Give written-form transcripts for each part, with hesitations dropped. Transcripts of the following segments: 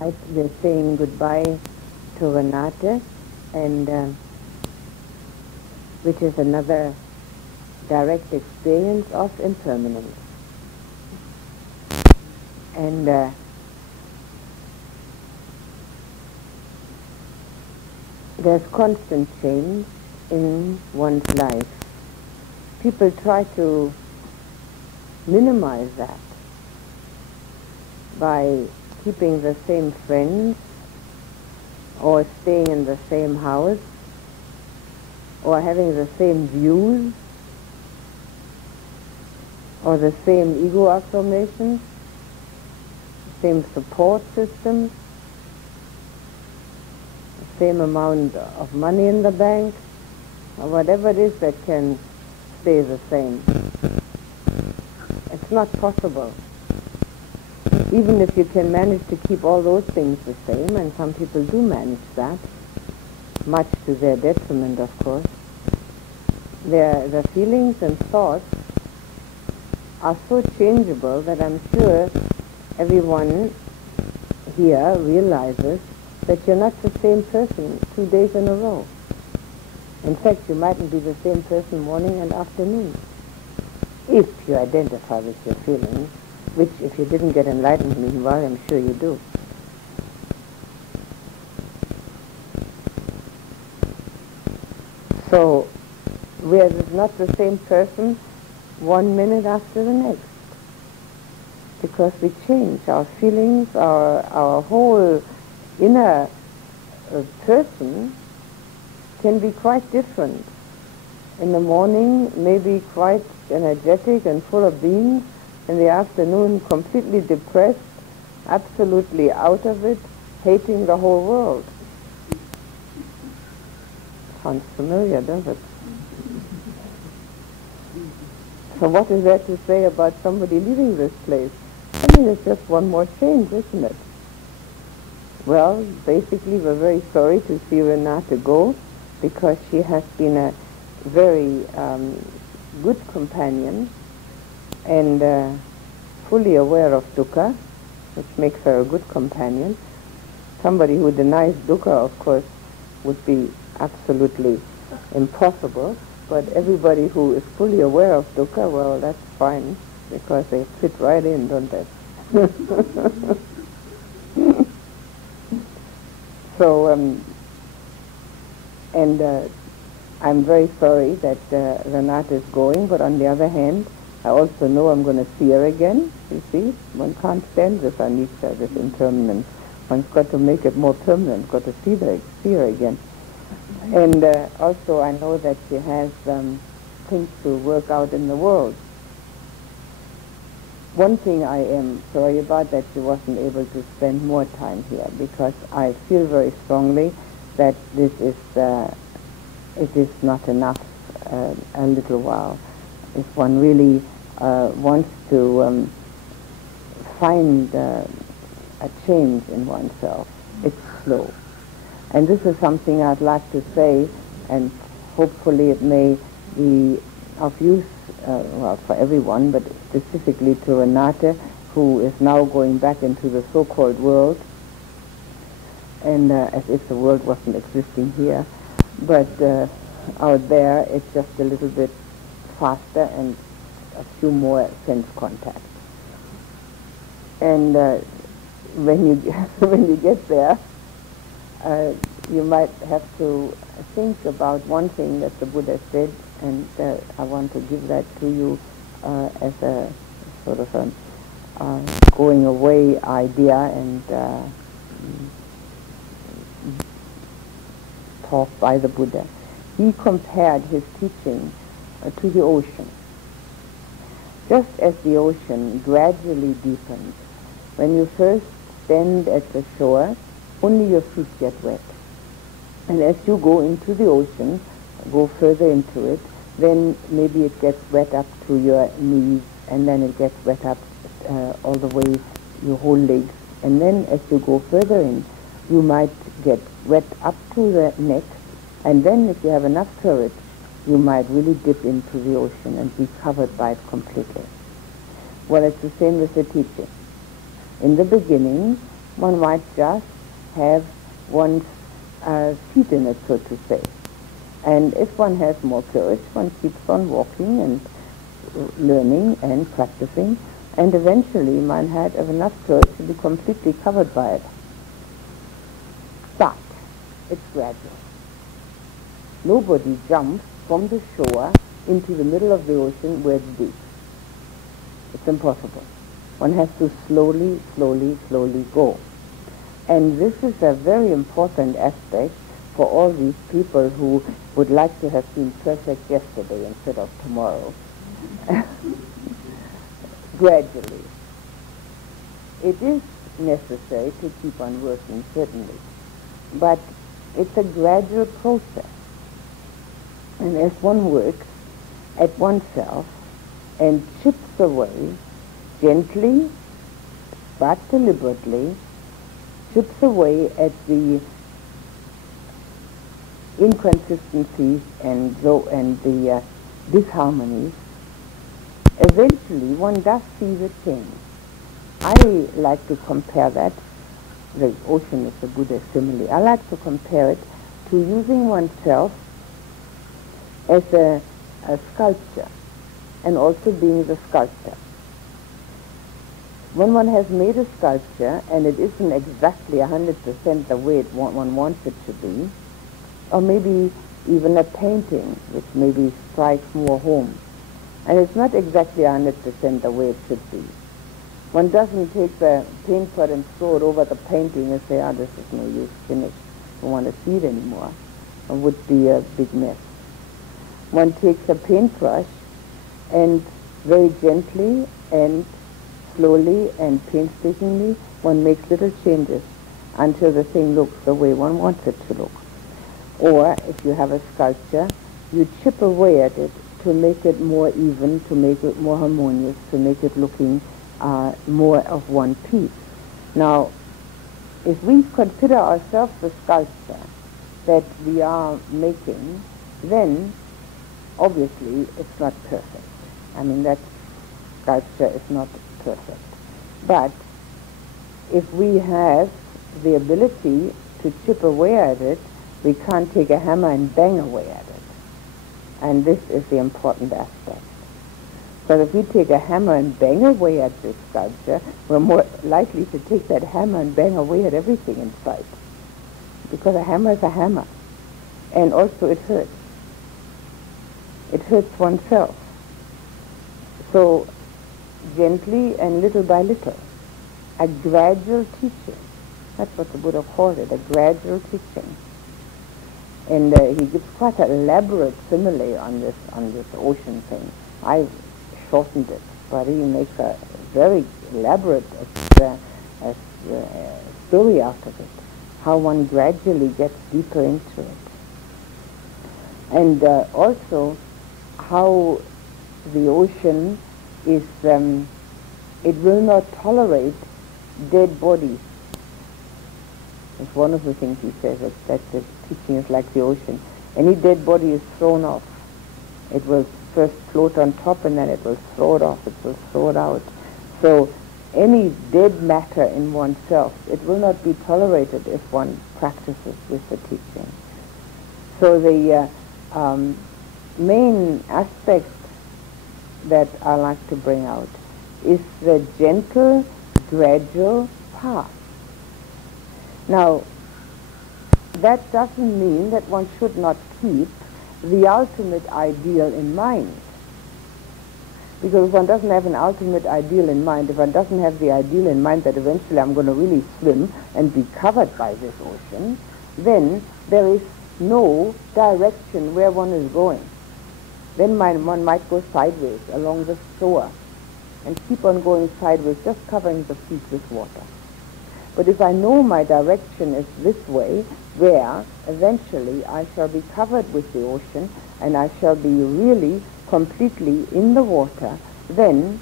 We're saying goodbye to Renate, and which is another direct experience of impermanence. And there's constant change in one's life. People try to minimize that by keeping the same friends, or staying in the same house, or having the same views, or the same ego affirmations, same support systems, the same amount of money in the bank, or whatever it is that can stay the same. It's not possible. Even if you can manage to keep all those things the same, and some people do manage that, much to their detriment, of course, the feelings and thoughts are so changeable that I'm sure everyone here realizes that you're not the same person 2 days in a row. In fact, you mightn't be the same person morning and afternoon, if you identify with your feelings, which, if you didn't get enlightened meanwhile, I'm sure you do. So, we are not the same person 1 minute after the next, because we change. Our feelings, our whole inner person can be quite different. In the morning, maybe quite energetic and full of beans. In the afternoon, completely depressed, absolutely out of it, hating the whole world. Sounds familiar, does it? So what is there to say about somebody leaving this place? I mean, it's just one more change, isn't it? Well, basically, we're very sorry to see Renate go, because she has been a very good companion, and fully aware of dukkha, which makes her a good companion. Somebody who denies dukkha, of course, would be absolutely impossible, but everybody who is fully aware of dukkha, well, that's fine, because they fit right in, don't they? So, I'm very sorry that Renate is going, but on the other hand, I also know I'm going to see her again. You see, one can't stand this anicca, this impermanence. One's got to make it more permanent, got to see her again. And also I know that she has things to work out in the world. One thing I am sorry about, that she wasn't able to spend more time here, because I feel very strongly that this is, it is not enough a little while. If one really wants to find a change in oneself, it's slow. And this is something I'd like to say, and hopefully it may be of use, well, for everyone, but specifically to Renate, who is now going back into the so-called world, and as if the world wasn't existing here. But out there, it's just a little bit faster and a few more sense contacts. And when you get there, you might have to think about one thing that the Buddha said, and I want to give that to you as a sort of a going away idea, and talk by the Buddha. He compared his teaching to the ocean. Just as the ocean gradually deepens, when you first stand at the shore, only your feet get wet. And as you go into the ocean, go further into it, then maybe it gets wet up to your knees, and then it gets wet up all the way your whole legs. And then as you go further in, you might get wet up to the neck, and then if you have enough courage, you might really dip into the ocean and be covered by it completely. Well, it's the same with the teaching. In the beginning, One might just have one's feet in it, so to say. And if one has more courage, one keeps on walking and learning and practicing, and eventually one had enough courage to be completely covered by it. But it's gradual. Nobody jumps from the shore into the middle of the ocean where it's deep. It's impossible. One has to slowly, slowly, slowly go. And this is a very important aspect for all these people who would like to have been perfect yesterday instead of tomorrow. Gradually. It is necessary to keep on working, certainly. But it's a gradual process. And as one works at oneself and chips away, gently but deliberately, chips away at the inconsistencies and the disharmonies, eventually one does see the change. I like to compare that, the ocean is a good simile, I like to compare it to using oneself as a sculpture and also being the sculptor. When one has made a sculpture and it isn't exactly 100% the way one wants it to be, or maybe even a painting which maybe strikes more home, and it's not exactly 100% the way it should be. One doesn't take the paint pot and throw it over the painting and say, this is no use, finished, don't want to see it anymore. It would be a big mess. One takes a paintbrush and very gently and slowly and painstakingly one makes little changes until the thing looks the way one wants it to look. Or if you have a sculpture, you chip away at it to make it more even, to make it more harmonious, to make it looking more of one piece. Now, if we consider ourselves the sculpture that we are making, then obviously it's not perfect. I mean, that sculpture is not perfect. But if we have the ability to chip away at it, we can't take a hammer and bang away at it. And this is the important aspect. So if we take a hammer and bang away at this sculpture, we're more likely to take that hammer and bang away at everything in sight. Because a hammer is a hammer. And also it hurts. It hurts oneself. So gently and little by little, a gradual teaching. That's what the Buddha called it, a gradual teaching. And he gives quite an elaborate simile on this ocean thing. I shortened it, but he makes a very elaborate story out of it, how one gradually gets deeper into it. And also how the ocean is, it will not tolerate dead bodies. It's one of the things he says, that the teaching is like the ocean. Any dead body is thrown off. It will first float on top and then it will throw it off, it will throw it out. So any dead matter in oneself, it will not be tolerated if one practices with the teaching. So the main aspect that I like to bring out is the gentle, gradual path. Now, that doesn't mean that one should not keep the ultimate ideal in mind. Because if one doesn't have an ultimate ideal in mind, if one doesn't have the ideal in mind that eventually I'm going to really swim and be covered by this ocean, then there is no direction where one is going. Then one might go sideways along the shore and keep on going sideways, just covering the feet with water. But if I know my direction is this way, where eventually I shall be covered with the ocean and I shall be really completely in the water, then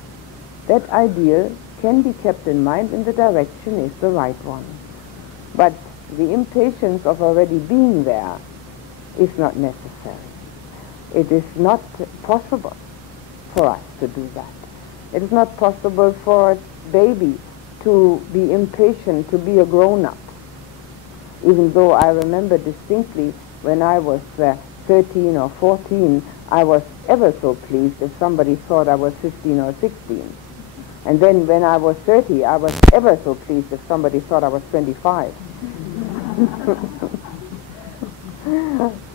that ideal can be kept in mind and the direction is the right one. But the impatience of already being there is not necessary. It is not possible for us to do that. It is not possible for a baby to be impatient to be a grown-up. Even though I remember distinctly when I was 13 or 14, I was ever so pleased if somebody thought I was 15 or 16. And then when I was 30, I was ever so pleased if somebody thought I was 25.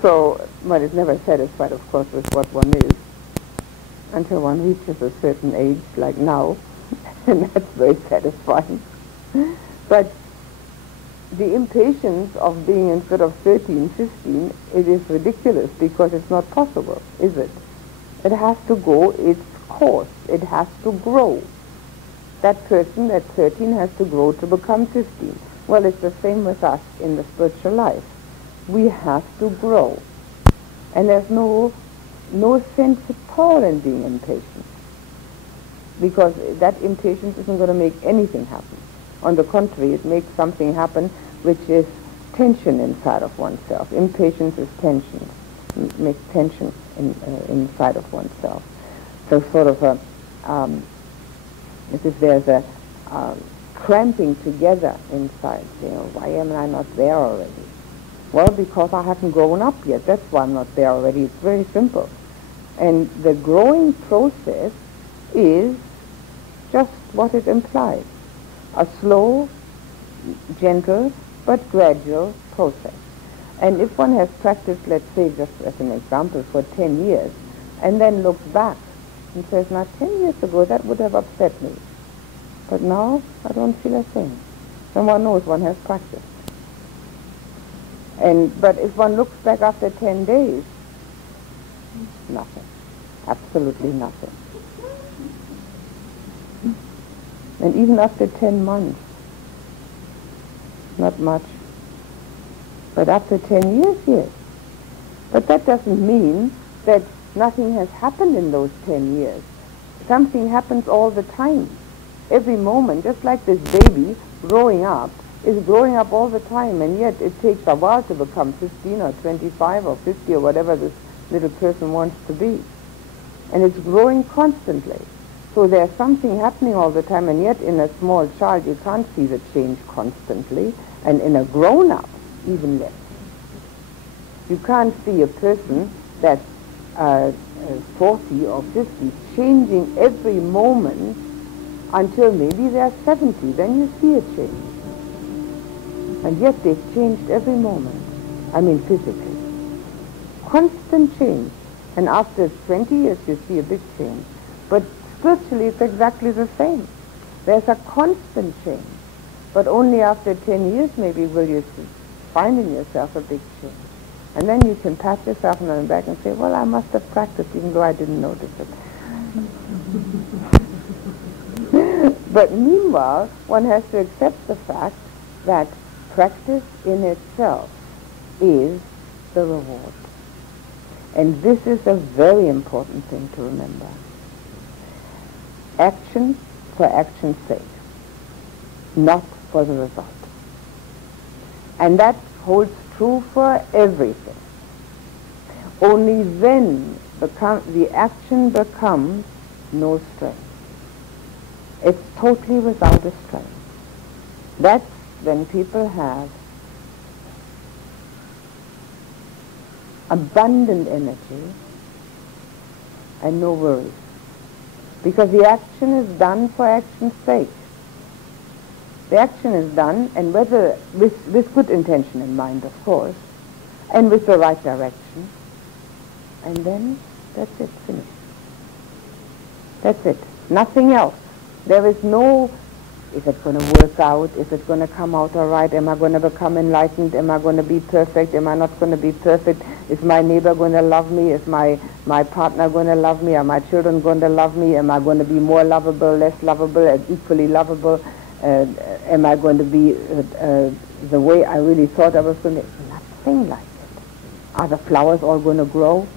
So one is never satisfied, of course, with what one is until one reaches a certain age, like now, and that's very satisfying. But the impatience of being instead of 13, 15, it is ridiculous because it's not possible, is it? It has to go its course. It has to grow. That person at 13 has to grow to become 15. Well, it's the same with us in the spiritual life. We have to grow. And there's no sense at all in being impatient, because that impatience isn't going to make anything happen. On the contrary, it makes something happen which is tension inside of oneself. Impatience is tension. It makes tension inside of oneself. So sort of as if there's a cramping together inside. You know, why am I not there already? Well, because I haven't grown up yet. That's why I'm not there already. It's very simple. And the growing process is just what it implies. A slow, gentle, but gradual process. And if one has practiced, let's say, just as an example, for 10 years, and then looks back and says, now 10 years ago that would have upset me, but now I don't feel a thing. Then one knows one has practiced. But if one looks back after 10 days, nothing. Absolutely nothing. And even after 10 months, not much. But after 10 years, yes. But that doesn't mean that nothing has happened in those 10 years. Something happens all the time. Every moment, just like this baby growing up, is growing up all the time, and yet it takes a while to become 15 or 25 or 50 or whatever this little person wants to be. And it's growing constantly. So there's something happening all the time, and yet in a small child you can't see the change constantly, and in a grown-up even less. You can't see a person that's 40 or 50 changing every moment until maybe they're 70. Then you see a change. And yet they've changed every moment. I mean physically. Constant change. And after 20 years you see a big change. But spiritually it's exactly the same. There's a constant change. But only after 10 years maybe will you find in yourself a big change. And then you can pat yourself on the back and say, well, I must have practiced even though I didn't notice it. But meanwhile, one has to accept the fact that practice in itself is the reward. And this is a very important thing to remember. Action for action's sake, not for the result. And that holds true for everything. Only then the action becomes no strength. It's totally without a strength. That's when people have abundant energy and no worries. Because the action is done for action's sake. The action is done, and whether with good intention in mind, of course, and with the right direction, and then that's it, finished. That's it. Nothing else. There is no, is it going to work out? Is it going to come out all right? Am I going to become enlightened? Am I going to be perfect? Am I not going to be perfect? Is my neighbor going to love me? Is my partner going to love me? Are my children going to love me? Am I going to be more lovable, less lovable, and equally lovable? Am I going to be the way I really thought I was going to? Nothing like it. Are the flowers all going to grow?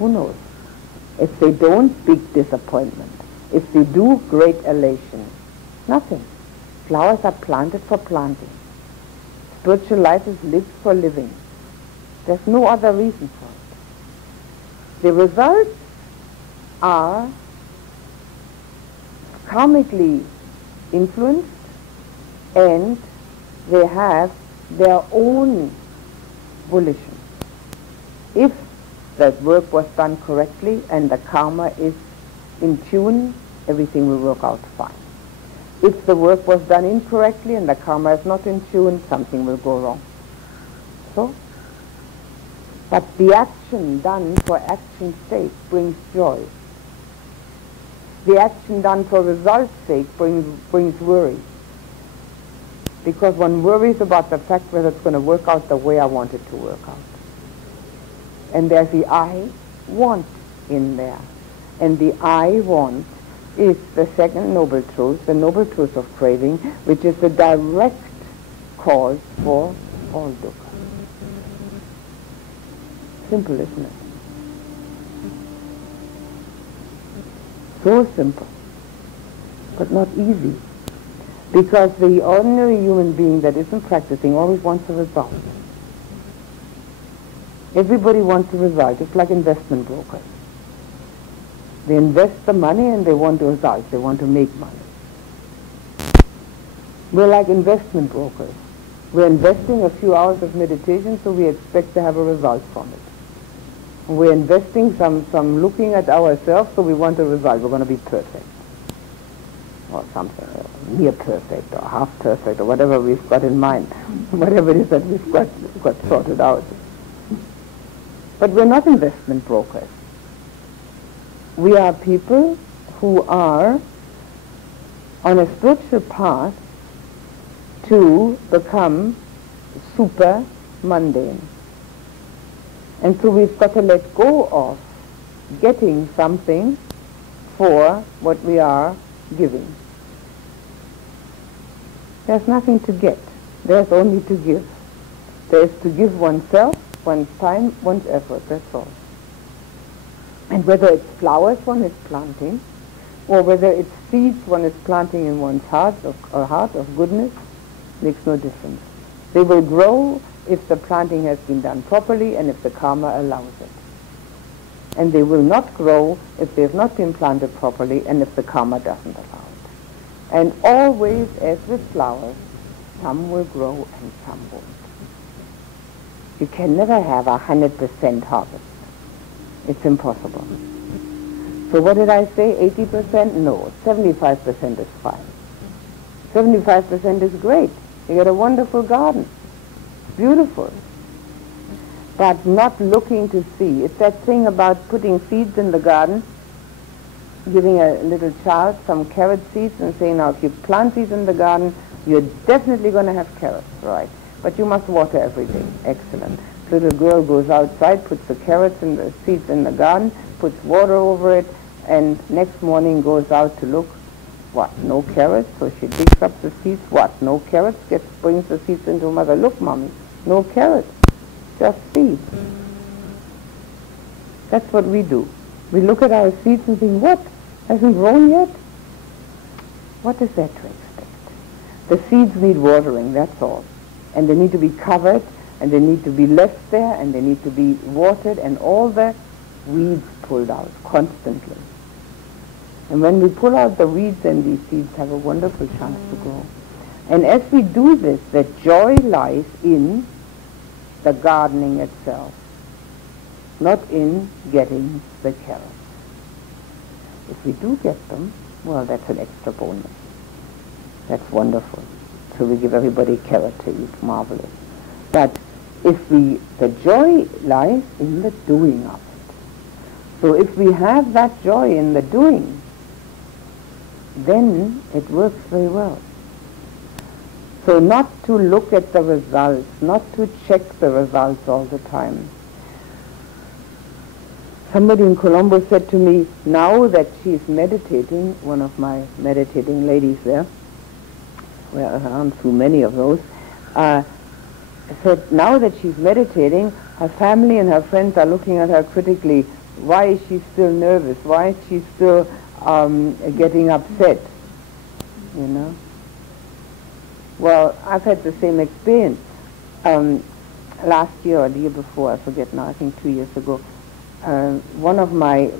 Who knows? If they don't, big disappointment. If they do, great elation. Nothing. Flowers are planted for planting. Spiritual life is lived for living. There's no other reason for it. The results are karmically influenced, and they have their own volition. If that work was done correctly and the karma is in tune, everything will work out fine. If the work was done incorrectly and the karma is not in tune, something will go wrong. So, but the action done for action's sake brings joy. The action done for result's sake brings worry. Because one worries about the fact whether it's going to work out the way I want it to work out. And there's the I want in there. And the I want is the second noble truth, the noble truth of craving, which is the direct cause for all dukkha. Simple, isn't it? So simple, but not easy. Because the ordinary human being that isn't practicing always wants a result. Everybody wants a result. It's like investment brokers. They invest the money and they want a result. They want to make money. We're like investment brokers. We're investing a few hours of meditation, so we expect to have a result from it. We're investing some looking at ourselves, so we want a result. We're going to be perfect. Or something, near perfect, or half perfect, or whatever we've got in mind. Whatever it is that we've got sorted out. But we're not investment brokers. We are people who are on a spiritual path to become super mundane. And so we've got to let go of getting something for what we are giving. There's nothing to get. There's only to give. There is to give oneself, one's time, one's effort, that's all. And whether it's flowers one is planting, or whether it's seeds one is planting in one's heart, or heart of goodness, makes no difference. They will grow if the planting has been done properly and if the karma allows it. And they will not grow if they have not been planted properly and if the karma doesn't allow it. And always, as with flowers, some will grow and some won't. You can never have 100% harvest. It's impossible. So what did I say? 80%? No. 75% is fine. 75% is great. You get a wonderful garden. Beautiful. But not looking to see. It's that thing about putting seeds in the garden, giving a little child some carrot seeds and saying, now if you plant these in the garden, you're definitely going to have carrots, right? But you must water every day. Excellent. So the girl goes outside, puts the carrots and the seeds in the garden, puts water over it, and next morning goes out to look. What? No carrots? So she digs up the seeds. What? No carrots? Brings the seeds into her mother. Look, Mommy, no carrots. Just seeds. That's what we do. We look at our seeds and think, what? Hasn't grown yet? What is there to expect? The seeds need watering, that's all. And they need to be covered, and they need to be left there, and they need to be watered, and all the weeds pulled out constantly. And when we pull out the weeds, then these seeds have a wonderful chance to grow. And as we do this, the joy lies in the gardening itself, not in getting the carrots. If we do get them, well, that's an extra bonus. That's wonderful. So we give everybody carrot to eat, marvelous. But the joy lies in the doing of it. So if we have that joy in the doing, then it works very well. So not to look at the results, not to check the results all the time. Somebody in Colombo said to me, now that she's meditating, one of my meditating ladies there, well, there aren't too many of those, said now that she's meditating, her family and her friends are looking at her critically. Why is she still nervous? Why is she still getting upset? You know? Well, I've had the same experience. Last year or the year before, I forget now, I think 2 years ago, one of my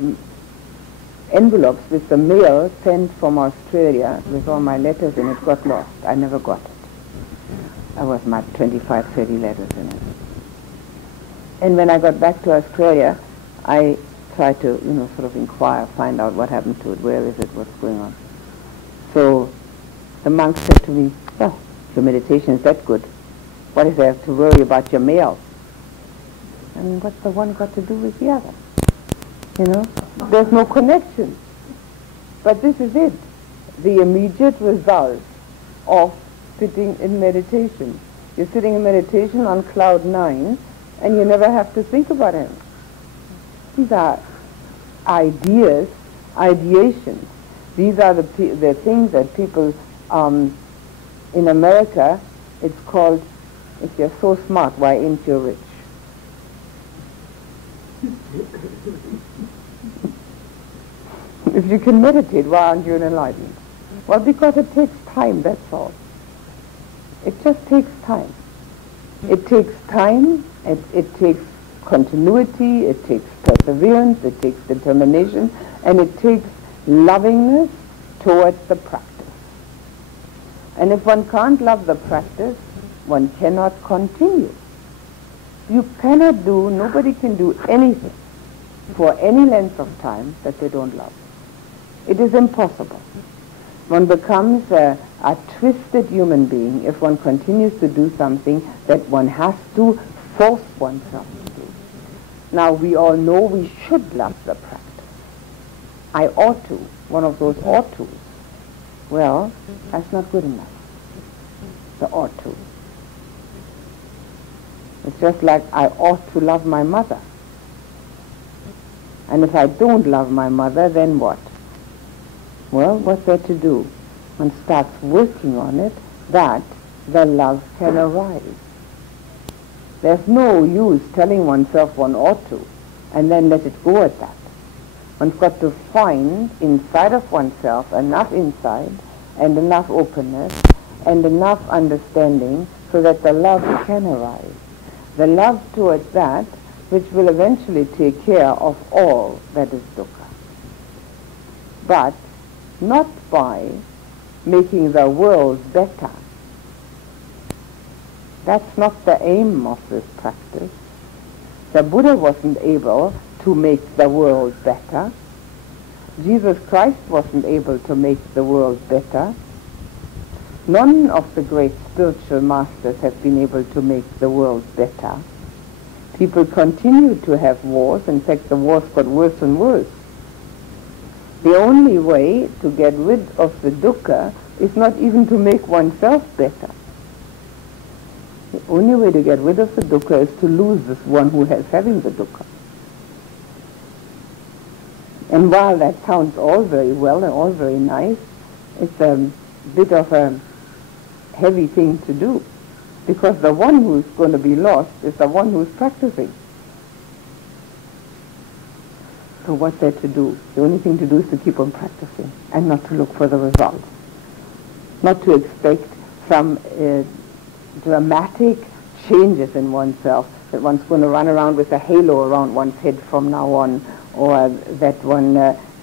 envelopes with the mail sent from Australia with all my letters in it got lost. I never got it. I was my 25, 30 letters in it. And when I got back to Australia, I tried to, sort of inquire, find out what happened to it, where is it, what's going on. So the monk said to me, "Oh, your meditation is that good. What is there to worry about your mail?" I mean, what's the one got to do with the other? There's no connection. But this is it, the immediate result of sitting in meditation. You're sitting in meditation on cloud 9, and you never have to think about him. These are ideas, ideations. These are the things that people, in America, it's called, if you're so smart, why ain't you rich? If you can meditate, why aren't you enlightened? Well, because it takes time, that's all. It just takes time. It takes time, it takes continuity, it takes perseverance, it takes determination, and it takes lovingness towards the practice. And if one can't love the practice, one cannot continue. You cannot do, nobody can do anything for any length of time that they don't love. It is impossible. One becomes a twisted human being if one continues to do something that one has to force oneself to do. Now, we all know we should love the practice. I ought to, one of those ought tos. Well, that's not good enough. The ought to. It's just like I ought to love my mother. And if I don't love my mother, then what? Well, what's there to do? One starts working on it, that the love can arise. There's no use telling oneself one ought to, and then let it go at that. One's got to find inside of oneself enough insight, and enough openness, and enough understanding, so that the love can arise. The love towards that which will eventually take care of all that is dukkha. But not by making the world better. That's not the aim of this practice. The Buddha wasn't able to make the world better. Jesus Christ wasn't able to make the world better. None of the great spiritual masters have been able to make the world better. People continue to have wars. In fact, the wars got worse and worse. The only way to get rid of the dukkha is not even to make oneself better. The only way to get rid of the dukkha is to lose this one who is having the dukkha. And while that sounds all very well and all very nice, it's a bit of a heavy thing to do, because the one who's going to be lost is the one who's practicing. So what's there to do? The only thing to do is to keep on practicing and not to look for the results. Not to expect some dramatic changes in oneself, that one's going to run around with a halo around one's head from now on, or that one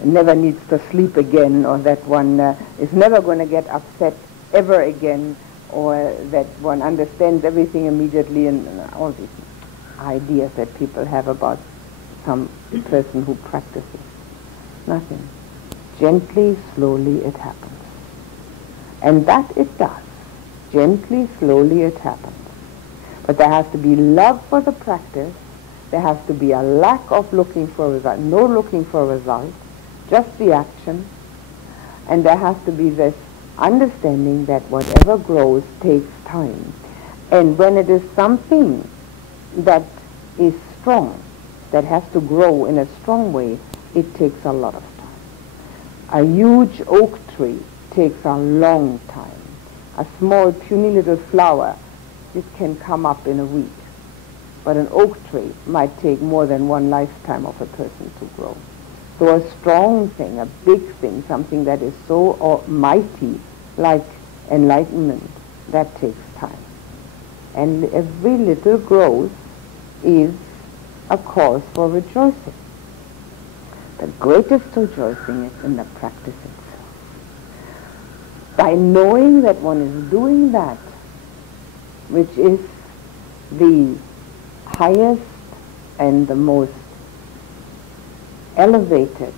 never needs to sleep again, or that one is never going to get upset ever again, or that one understands everything immediately, and all these ideas that people have about some person who practices. Nothing. Gently, slowly it happens. And that it does. Gently, slowly it happens. But there has to be love for the practice. There has to be a lack of looking for a result. No looking for a result. Just the action. And there has to be this understanding that whatever grows takes time. And when it is something that is strong, that has to grow in a strong way, it takes a lot of time. A huge oak tree takes a long time. A small, puny little flower, it can come up in a week. But an oak tree might take more than one lifetime of a person to grow. So a strong thing, a big thing, something that is so mighty, like enlightenment, that takes time. And every little growth is a cause for rejoicing. The greatest rejoicing is in the practice itself. By knowing that one is doing that, which is the highest and the most elevated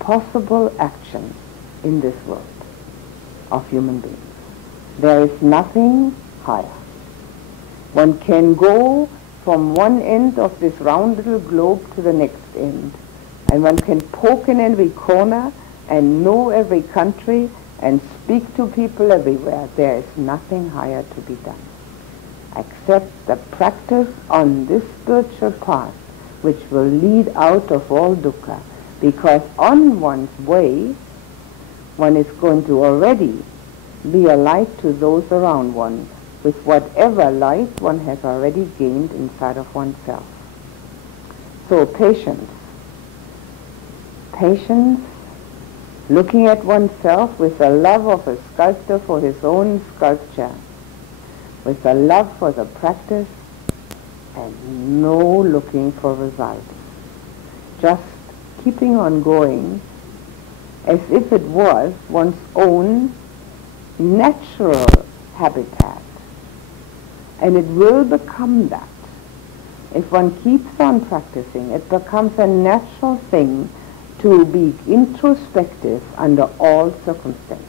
possible action in this world of human beings. There is nothing higher. One can go from one end of this round little globe to the next end, and one can poke in every corner and know every country and speak to people everywhere. There is nothing higher to be done except the practice on this spiritual path, which will lead out of all dukkha, because on one's way one is going to already be a light to those around one with whatever light one has already gained inside of oneself. So patience. Patience, looking at oneself with the love of a sculptor for his own sculpture, with a love for the practice, and no looking for results. Just keeping on going as if it was one's own natural habitat. And it will become that. If one keeps on practicing, it becomes a natural thing to be introspective under all circumstances,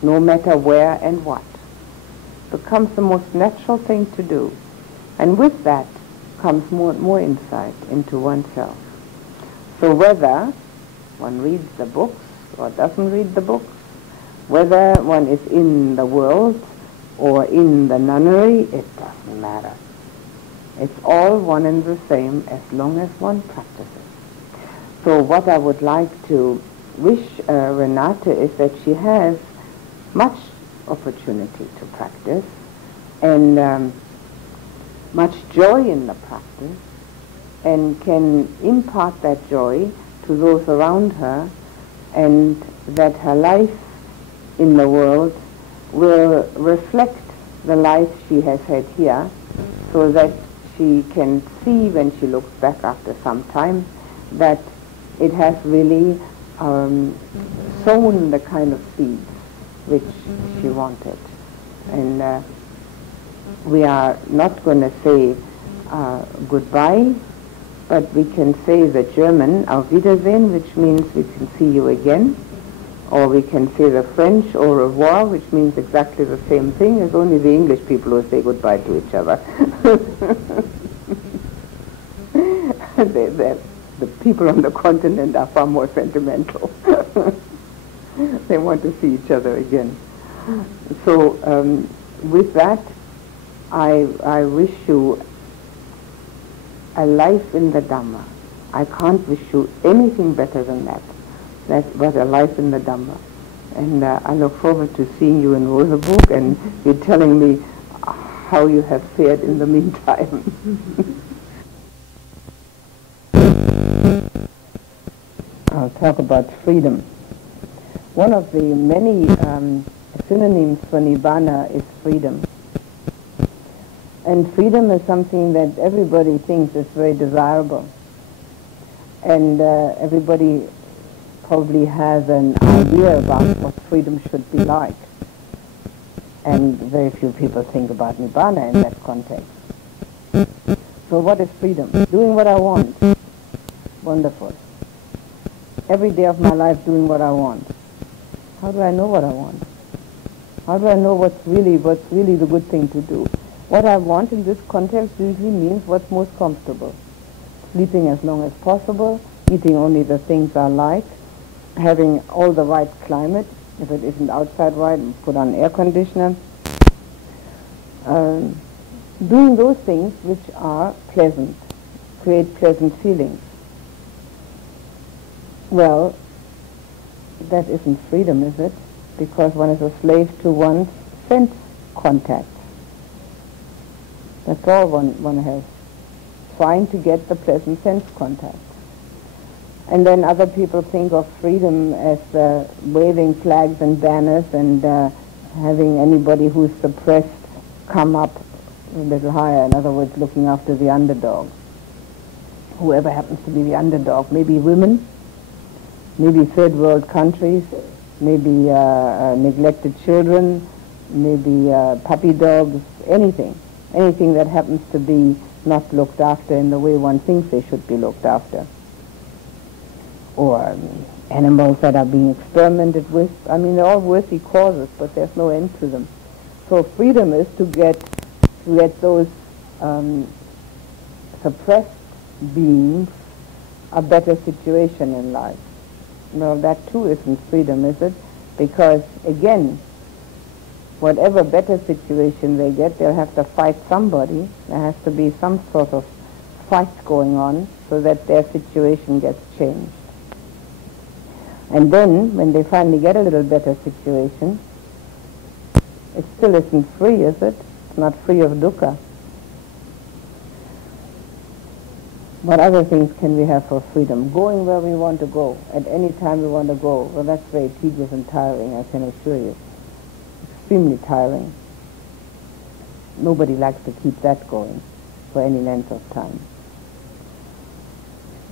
no matter where and what. It becomes the most natural thing to do. And with that comes more insight into oneself. So whether one reads the books or doesn't read the books, whether one is in the world or in the nunnery, it doesn't matter. It's all one and the same as long as one practices. So what I would like to wish Renate is that she has much opportunity to practice and much joy in the practice, and can impart that joy to those around her, and that her life in the world will reflect the life she has had here, so that she can see when she looks back after some time that it has really sown the kind of seeds which she wanted. And we are not going to say goodbye, but we can say the German Auf Wiedersehen, which means we can see you again, or we can say the French au revoir, which means exactly the same thing. It's only the English people who say goodbye to each other. The people on the continent are far more sentimental. They want to see each other again. So with that, I wish you a life in the Dhamma. I can't wish you anything better than that. But a life in the Dhamma. And I look forward to seeing you in Rosenburg and you telling me how you have fared in the meantime. I'll talk about freedom. One of the many synonyms for Nibbana is freedom. And freedom is something that everybody thinks is very desirable. And everybody probably has an idea about what freedom should be like. And very few people think about Nibbana in that context. So what is freedom? Doing what I want. Wonderful. Every day of my life doing what I want. How do I know what I want? How do I know what's really the good thing to do? What I want in this context usually means what's most comfortable. Sleeping as long as possible, eating only the things I like, having all the right climate. If it isn't outside right, put on air conditioner. Doing those things which are pleasant, create pleasant feelings. Well, that isn't freedom, is it? Because one is a slave to one's sense contact. That's all one has. Trying to get the pleasant sense contact. And then other people think of freedom as waving flags and banners and having anybody who's suppressed come up a little higher. In other words, looking after the underdog. whoever happens to be the underdog, maybe women, maybe third world countries, maybe neglected children, maybe puppy dogs, anything that happens to be not looked after in the way one thinks they should be looked after, or animals that are being experimented with. I mean, they're all worthy causes, but there's no end to them. So freedom is to get those suppressed beings a better situation in life. Well, that too isn't freedom, is it? Because, again, whatever better situation they get, they'll have to fight somebody. There has to be some sort of fight going on so that their situation gets changed. And then, when they finally get a little better situation, it still isn't free, is it? It's not free of dukkha. What other things can we have for freedom? Going where we want to go, at any time we want to go. Well, that's very tedious and tiring, I can assure you. Extremely tiring. Nobody likes to keep that going for any length of time.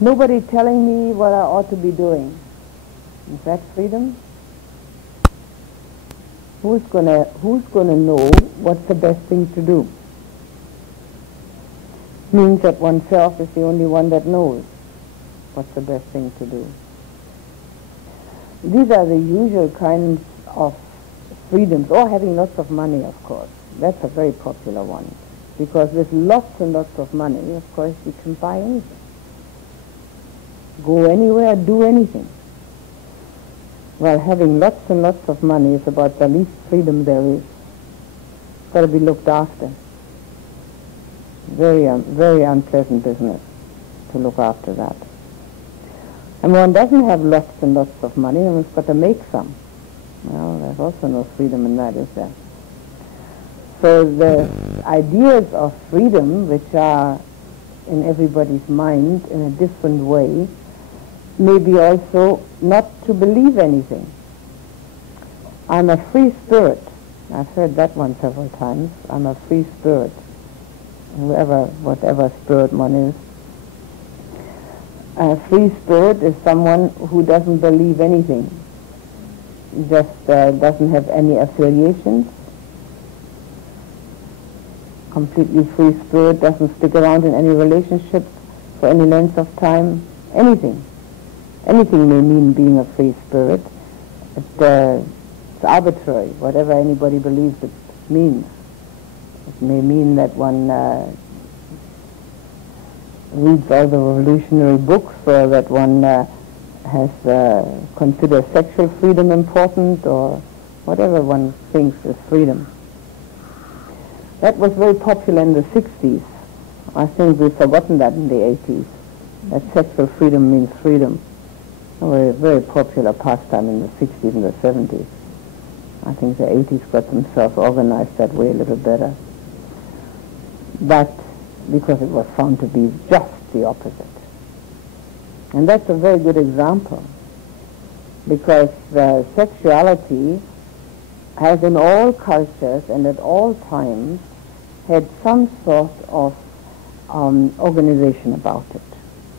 Nobody telling me what I ought to be doing. Is that freedom? Who's gonna know what's the best thing to do? Means that oneself is the only one that knows what's the best thing to do. These are the usual kinds of freedoms, or having lots of money, of course. That's a very popular one, because with lots and lots of money, of course, you can buy anything. Go anywhere, do anything. Well, having lots and lots of money is about the least freedom there is. It's got to be looked after. Very unpleasant business to look after that. And one doesn't have lots and lots of money, and one's got to make some. Well, there's also no freedom in that, is there? So the ideas of freedom, which are in everybody's mind in a different way, may be also not to believe anything. I'm a free spirit. I've heard that one several times. I'm a free spirit. Whatever spirit one is. A free spirit is someone who doesn't believe anything. Just doesn't have any affiliations. Completely free spirit, doesn't stick around in any relationships for any length of time. Anything. Anything may mean being a free spirit. It's arbitrary, whatever anybody believes it means. It may mean that one reads all the revolutionary books, or that one has considers sexual freedom important, or whatever one thinks is freedom. That was very popular in the 60s. I think we've forgotten that in the 80s, that sexual freedom means freedom. A very popular pastime in the 60s and the 70s. I think the 80s got themselves organized that way a little better. But because it was found to be just the opposite. And that's a very good example, because sexuality has in all cultures and at all times had some sort of organization about it.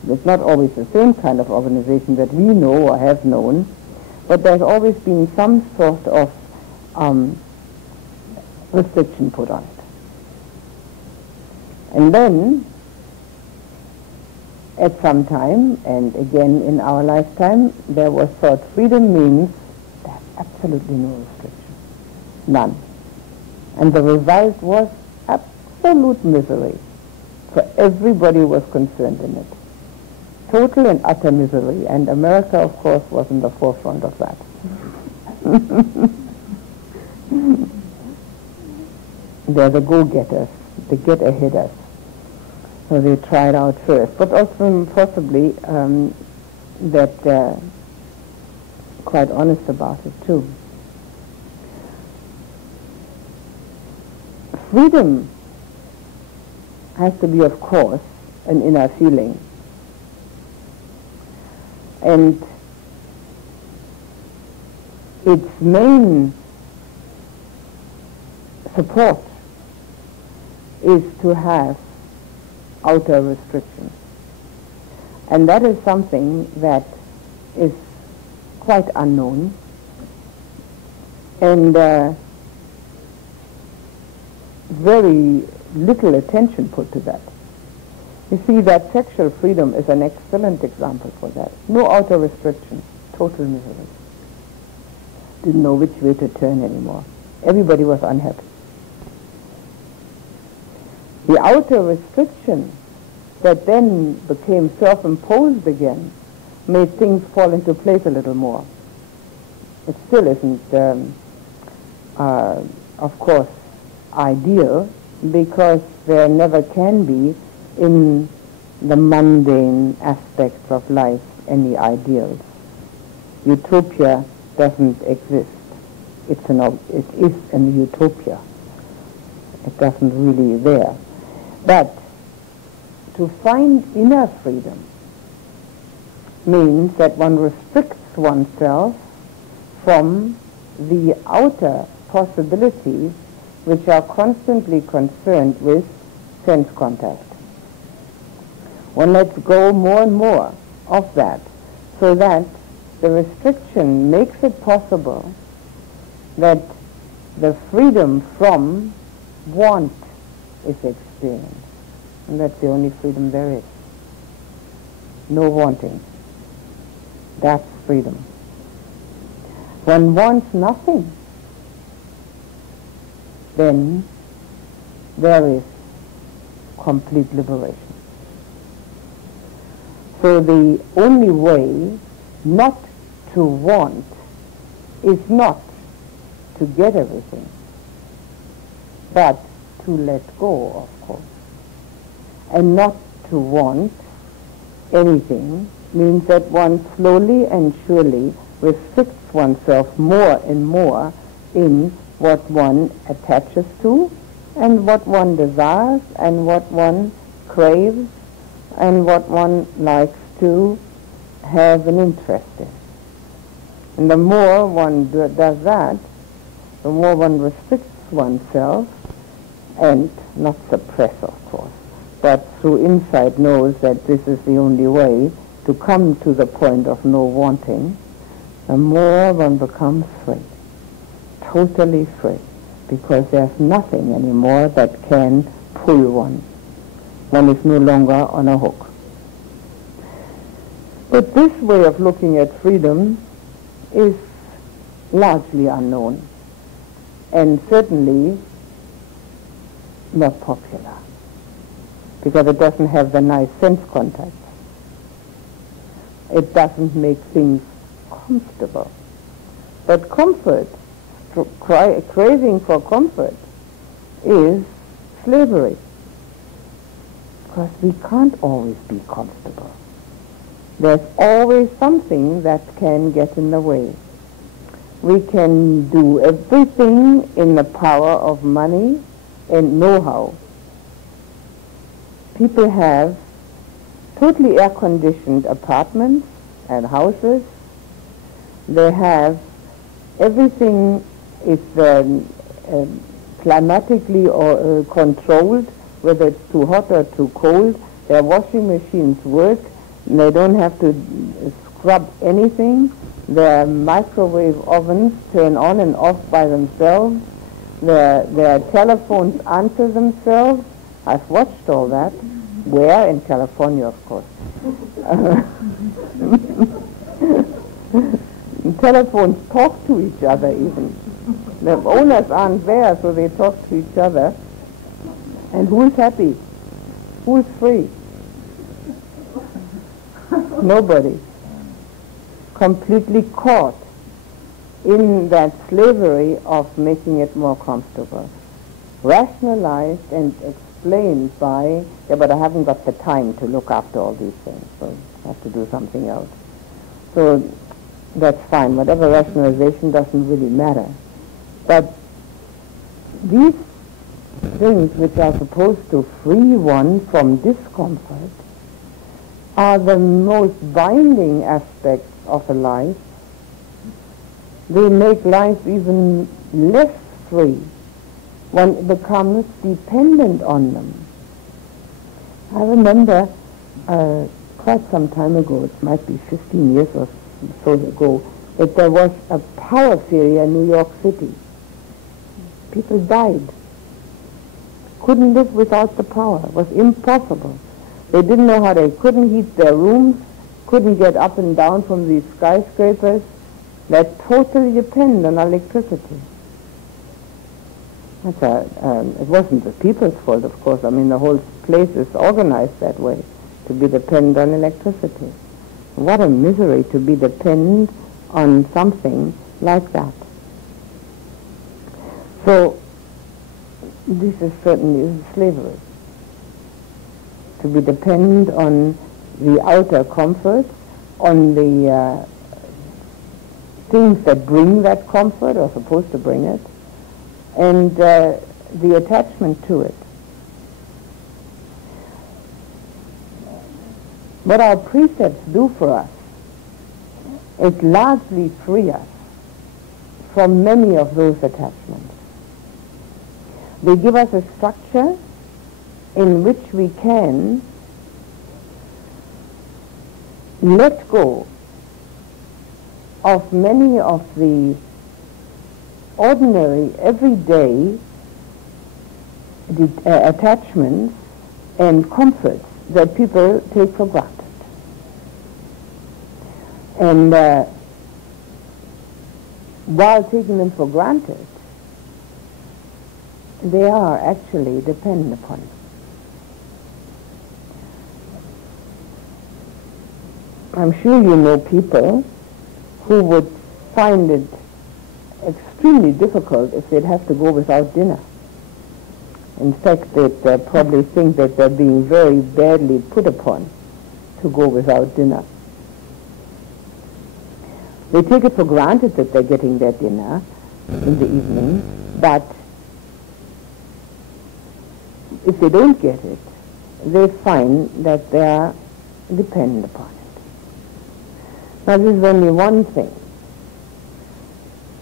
It's not always the same kind of organization that we know or have known, but there's always been some sort of restriction put on it. And then, at some time, and again in our lifetime, there was thought freedom means there's absolutely no restriction. None. And the result was absolute misery. For everybody who was concerned in it. Total and utter misery. And America, of course, was in the forefront of that. They're the go-getters, the get-aheaders. So they tried out first. But also possibly that they're quite honest about it too. Freedom has to be, of course, an inner feeling. And its main support is to have outer restrictions. And that is something that is quite unknown. And very little attention put to that. You see, that sexual freedom is an excellent example for that. No outer restriction, total misery. Didn't know which way to turn anymore. Everybody was unhappy. The outer restriction that then became self-imposed again made things fall into place a little more. It still isn't, of course, ideal, because there never can be in the mundane aspects of life any ideals. Utopia doesn't exist. It is an utopia. It doesn't really there. But to find inner freedom means that one restricts oneself from the outer possibilities which are constantly concerned with sense contact. One lets go more and more of that, so that the restriction makes it possible that the freedom from want is experienced. And that's the only freedom there is. No wanting. That's freedom. One wants nothing. Then there is complete liberation. So the only way not to want is not to get everything, but to let go, of course. And not to want anything means that one slowly and surely restricts oneself more and more in what one attaches to, and what one desires, and what one craves, and what one likes to have an interest in. And the more one does that, the more one restricts oneself, and not suppress, of course, but through insight knows that this is the only way to come to the point of no wanting, the more one becomes free, totally free, because there's nothing anymore that can pull one. One is no longer on a hook. But this way of looking at freedom is largely unknown, and certainly not popular, because it doesn't have the nice sense contact. It doesn't make things comfortable. But comfort, craving for comfort, is slavery, because we can't always be comfortable. There's always something that can get in the way. We can do everything in the power of money and know-how. People have totally air-conditioned apartments and houses. They have everything is climatically or controlled, whether it's too hot or too cold. Their washing machines work. They don't have to scrub anything. Their microwave ovens turn on and off by themselves. Their telephones answer themselves. I've watched all that. Where? In California, of course. Telephones talk to each other even. The owners aren't there, so they talk to each other. And who's happy? Who's free? Nobody. Completely caught in that slavery of making it more comfortable. Rationalized and explained by, yeah, but I haven't got the time to look after all these things, so I have to do something else. So that's fine. Whatever rationalization doesn't really matter. But these things which are supposed to free one from discomfort are the most binding aspects of a life. They make life even less free. One becomes dependent on them. I remember quite some time ago, it might be 15 years or so ago, that there was a power failure in New York City. People died. Couldn't live without the power. It was impossible. They didn't know how they couldn't heat their rooms, couldn't get up and down from these skyscrapers that totally depend on electricity. It wasn't the people's fault, of course. I mean, the whole place is organized that way, to be dependent on electricity. What a misery to be dependent on something like that. So, this is certainly slavery. To be dependent on the outer comforts, on the things that bring that comfort, or supposed to bring it, and the attachment to it. What our precepts do for us is largely free us from many of those attachments. They give us a structure in which we can let go of many of the ordinary, everyday attachments and comforts that people take for granted. And while taking them for granted, they are actually dependent upon it. I'm sure you know people who would find it extremely difficult if they'd have to go without dinner. In fact, they'd probably think that they're being very badly put upon to go without dinner. They take it for granted that they're getting their dinner in the evening, but if they don't get it, they find that they are dependent upon it. Now, this is only one thing.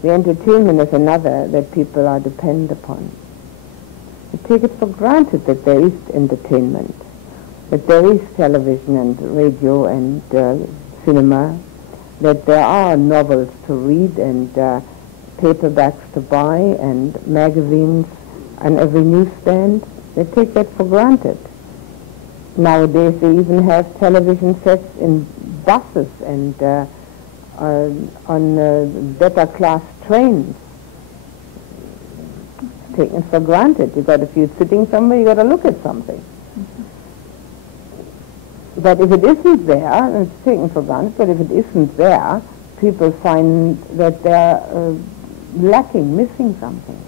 The entertainment is another that people are dependent upon. They take it for granted that there is entertainment, that there is television and radio and cinema, that there are novels to read and paperbacks to buy and magazines on every newsstand. They take that for granted. Nowadays they even have television sets in buses and on better class trains. Taken for granted. If you're sitting somewhere, you got to look at something. But if it isn't there, it's taken for granted, but if it isn't there, people find that they're lacking, missing something.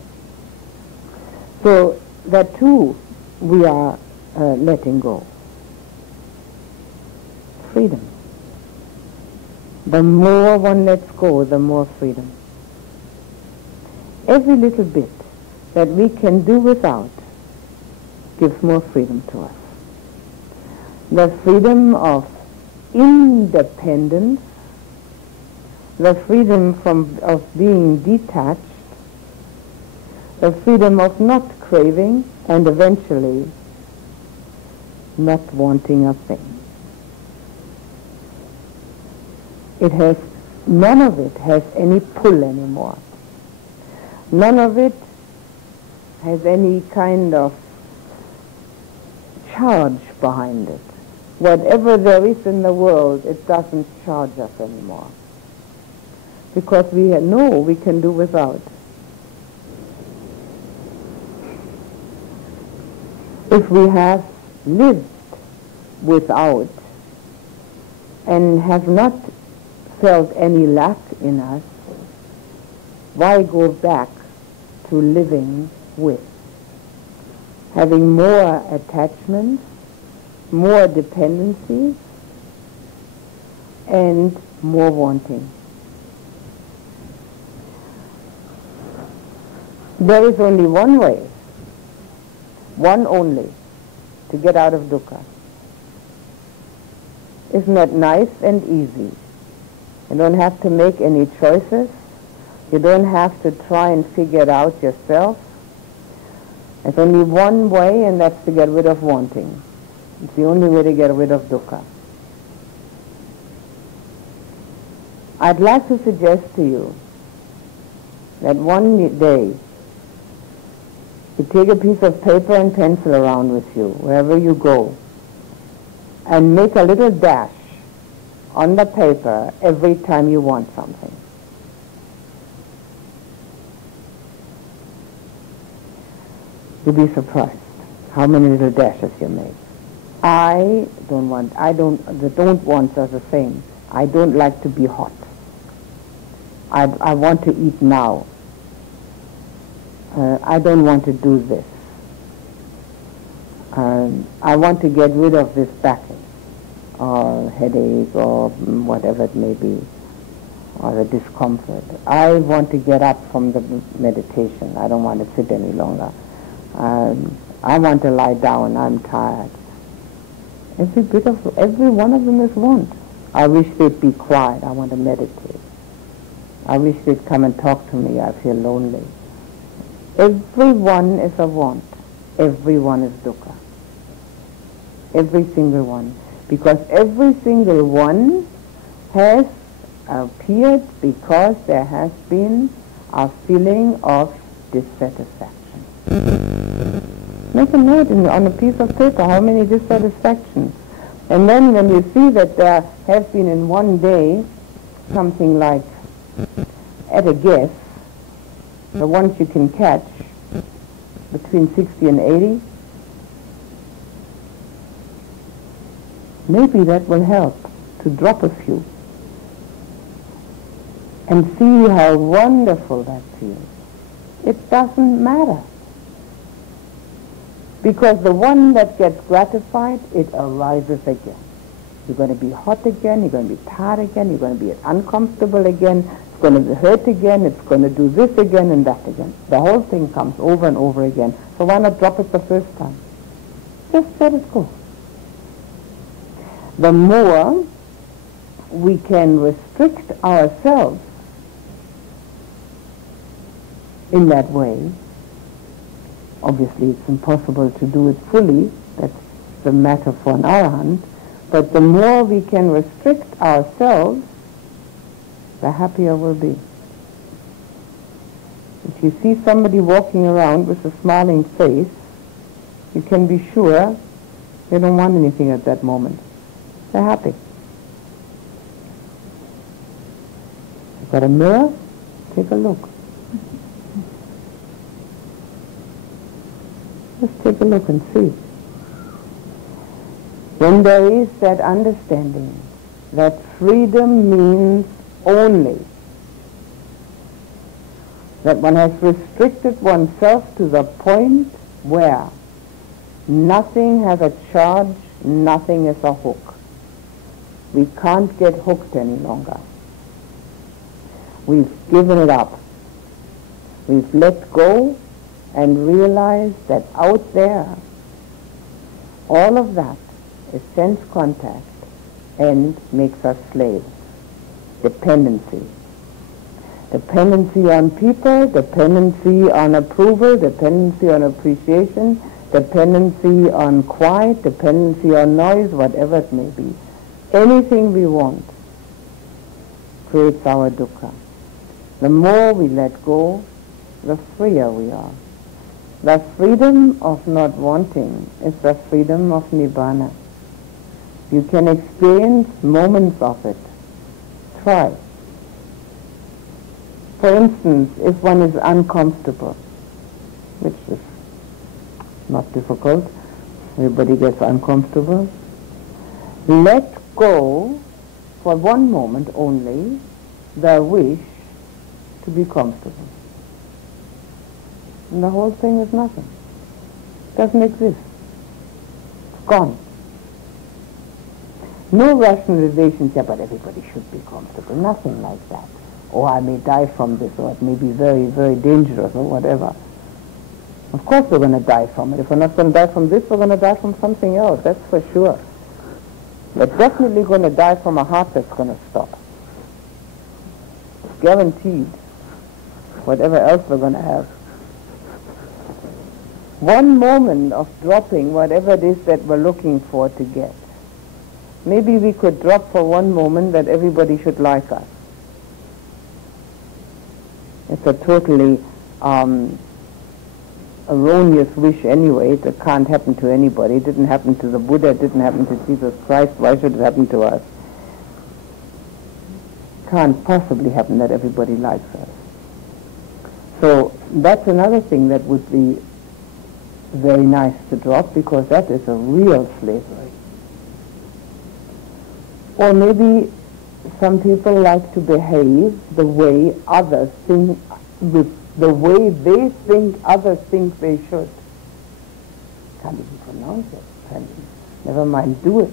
So that too we are letting go. Freedom. The more one lets go, the more freedom. Every little bit that we can do without gives more freedom to us. The freedom of independence, the freedom of being detached, the freedom of not craving, and eventually not wanting a thing. None of it has any pull anymore. None of it has any kind of charge behind it. Whatever there is in the world, it doesn't charge us anymore. Because we know we can do without. If we have lived without and have not felt any lack in us, why go back to living with? Having more attachments, more dependencies, and more wanting. There is only one way, one only, to get out of dukkha. Isn't that nice and easy? You don't have to make any choices. You don't have to try and figure it out yourself. There's only one way, and that's to get rid of wanting. It's the only way to get rid of dukkha. I'd like to suggest to you that one day you take a piece of paper and pencil around with you, wherever you go, and make a little dash on the paper every time you want something. You'll be surprised how many little dashes you make. The don't wants are the same. I don't like to be hot. I want to eat now. I don't want to do this. I want to get rid of this backache or headache or whatever it may be, or the discomfort. I want to get up from the meditation. I don't want to sit any longer. I want to lie down. I'm tired. Every one of them is want. I wish they'd be quiet. I want to meditate. I wish they'd come and talk to me. I feel lonely. Every one is a want. Every one is dukkha. Every single one. Because every single one has appeared because there has been a feeling of dissatisfaction. Make a note on a piece of paper how many dissatisfactions. And then when you see that there has been in one day something like, at a guess, the ones you can catch, between 60 and 80, maybe that will help to drop a few and see how wonderful that feels. It doesn't matter. Because the one that gets gratified, it arises again. You're going to be hot again, you're going to be tired again, you're going to be uncomfortable again, it's going to hurt again, it's going to do this again and that again. The whole thing comes over and over again. So why not drop it the first time? Just let it go. The more we can restrict ourselves in that way, obviously it's impossible to do it fully, that's the matter for an arahant, but the more we can restrict ourselves, the happier we'll be. If you see somebody walking around with a smiling face, you can be sure they don't want anything at that moment. They're happy. You've got a mirror? Take a look. Just take a look and see. When there is that understanding that freedom means only that one has restricted oneself to the point where nothing has a charge, nothing is a hook. We can't get hooked any longer. We've given it up. We've let go and realized that out there, all of that is sense contact and makes us slaves. Dependency. Dependency on people, dependency on approval, dependency on appreciation, dependency on quiet, dependency on noise, whatever it may be. Anything we want creates our dukkha. The more we let go, the freer we are. The freedom of not wanting is the freedom of nibbana. You can experience moments of it. Try. For instance, if one is uncomfortable, which is not difficult, everybody gets uncomfortable, let go for one moment only the wish to be comfortable. And the whole thing is nothing. It doesn't exist. It's gone. No rationalization, yeah, but everybody should be comfortable. Nothing like that. Or I may die from this, or it may be very, very dangerous, or whatever. Of course we're going to die from it. If we're not going to die from this, we're going to die from something else, that's for sure. We're definitely going to die from a heart that's going to stop. It's guaranteed. Whatever else we're going to have. One moment of dropping whatever it is that we're looking for to get. Maybe we could drop for one moment that everybody should like us. it's a totally erroneous wish anyway. It can't happen to anybody. It didn't happen to the Buddha. It didn't happen to Jesus Christ. Why should it happen to us? Can't possibly happen that everybody likes us. So that's another thing that would be very nice to drop, because that is a real slavery. Or maybe some people like to behave the way others think, with the way they think others think they should. Can't even pronounce it. Never mind do it.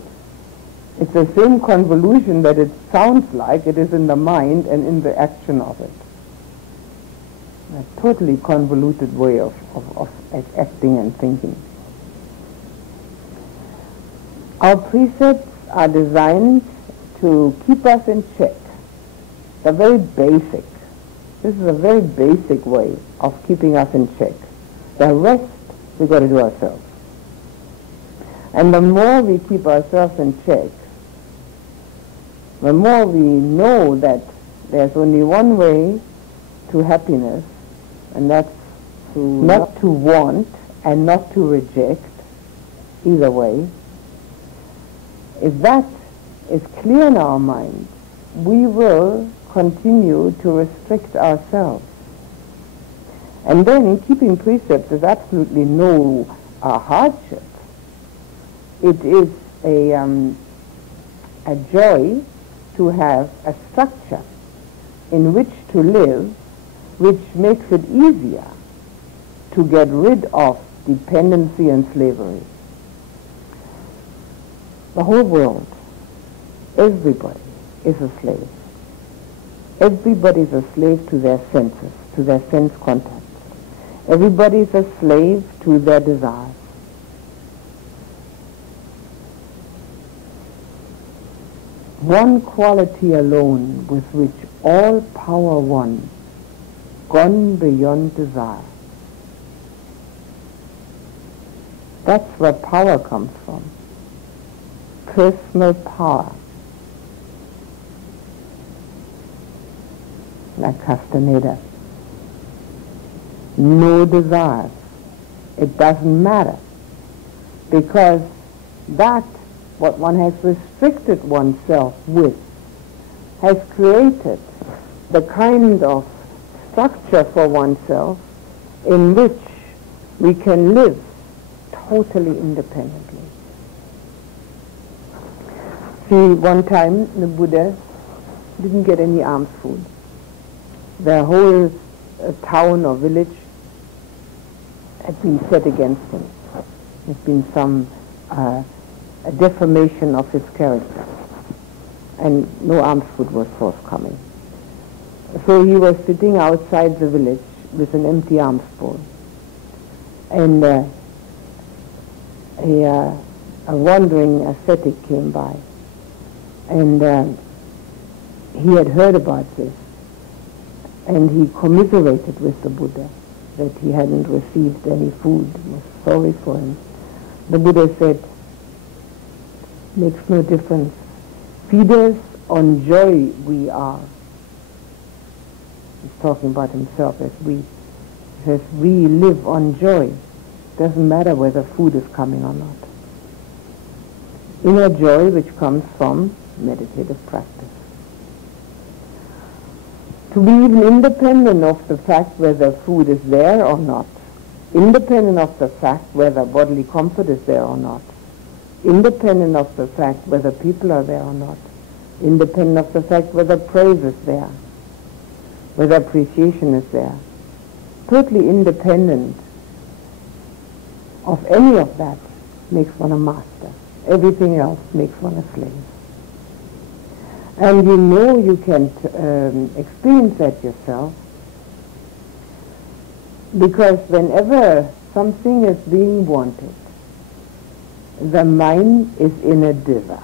It's the same convolution that it sounds like. It is in the mind and in the action of it. A totally convoluted way of acting and thinking. Our precepts are designed to keep us in check. They're very basic. This is a very basic way of keeping us in check. The rest we've got to do ourselves. And the more we keep ourselves in check, the more we know that there's only one way to happiness, and that's not to want and not to reject, either way. If that is clear in our mind, we will continue to restrict ourselves. And then keeping precepts is absolutely no hardship. It is a joy to have a structure in which to live, which makes it easier to get rid of dependency and slavery. The whole world, everybody is a slave. Everybody is a slave to their senses, to their sense contacts. Everybody is a slave to their desires. One quality alone with which all power won, gone beyond desire. That's where power comes from. Personal power. Like Castaneda. No desires. It doesn't matter. Because that, what one has restricted oneself with, has created the kind of structure for oneself in which we can live totally independently. See, one time the Buddha didn't get any alms food. The whole town or village had been set against him. There's been some a defamation of his character, and no alms food was forthcoming. So he was sitting outside the village with an empty alms bowl, and a wandering ascetic came by, and he had heard about this, and he commiserated with the Buddha that he hadn't received any food, was sorry for him. The Buddha said, makes no difference. Feeders on joy we are. He's talking about himself as we. He says, we live on joy. Doesn't matter whether food is coming or not. Inner joy which comes from meditative practice. To be even independent of the fact whether food is there or not, independent of the fact whether bodily comfort is there or not, independent of the fact whether people are there or not, independent of the fact whether praise is there, whether appreciation is there, totally independent of any of that makes one a master. Everything else makes one a slave. And you know you can experience that yourself, because whenever something is being wanted, the mind is in a dither.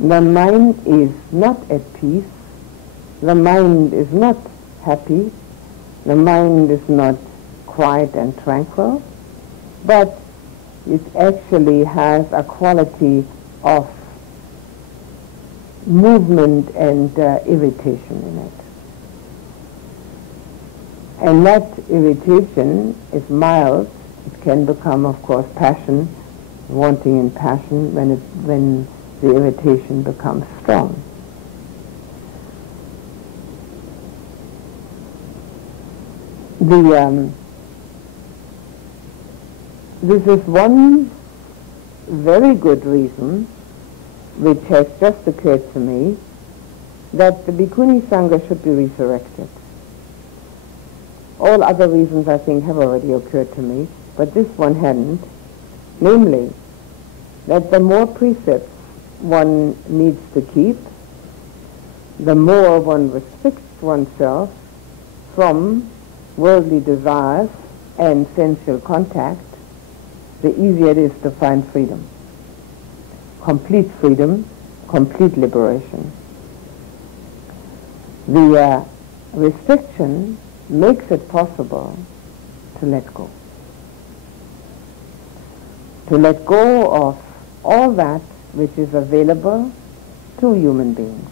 The mind is not at peace. The mind is not happy. The mind is not quiet and tranquil, but it actually has a quality of movement and irritation in it. And that irritation is mild. It can become, of course, passion, wanting in passion when the irritation becomes strong. This is one very good reason, which has just occurred to me, that the Bhikkhuni Sangha should be resurrected. All other reasons, I think, have already occurred to me, but this one hadn't. Namely, that the more precepts one needs to keep, the more one restricts oneself from worldly desires and sensual contact, the easier it is to find freedom. Complete freedom, complete liberation. The restriction makes it possible to let go. To let go of all that which is available to human beings.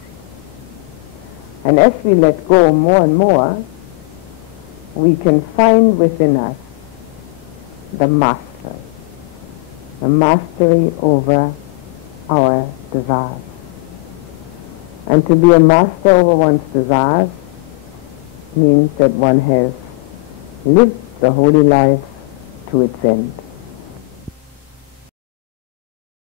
And as we let go more and more, we can find within us the mastery over our desires. And to be a master over one's desires means that one has lived the holy life to its end.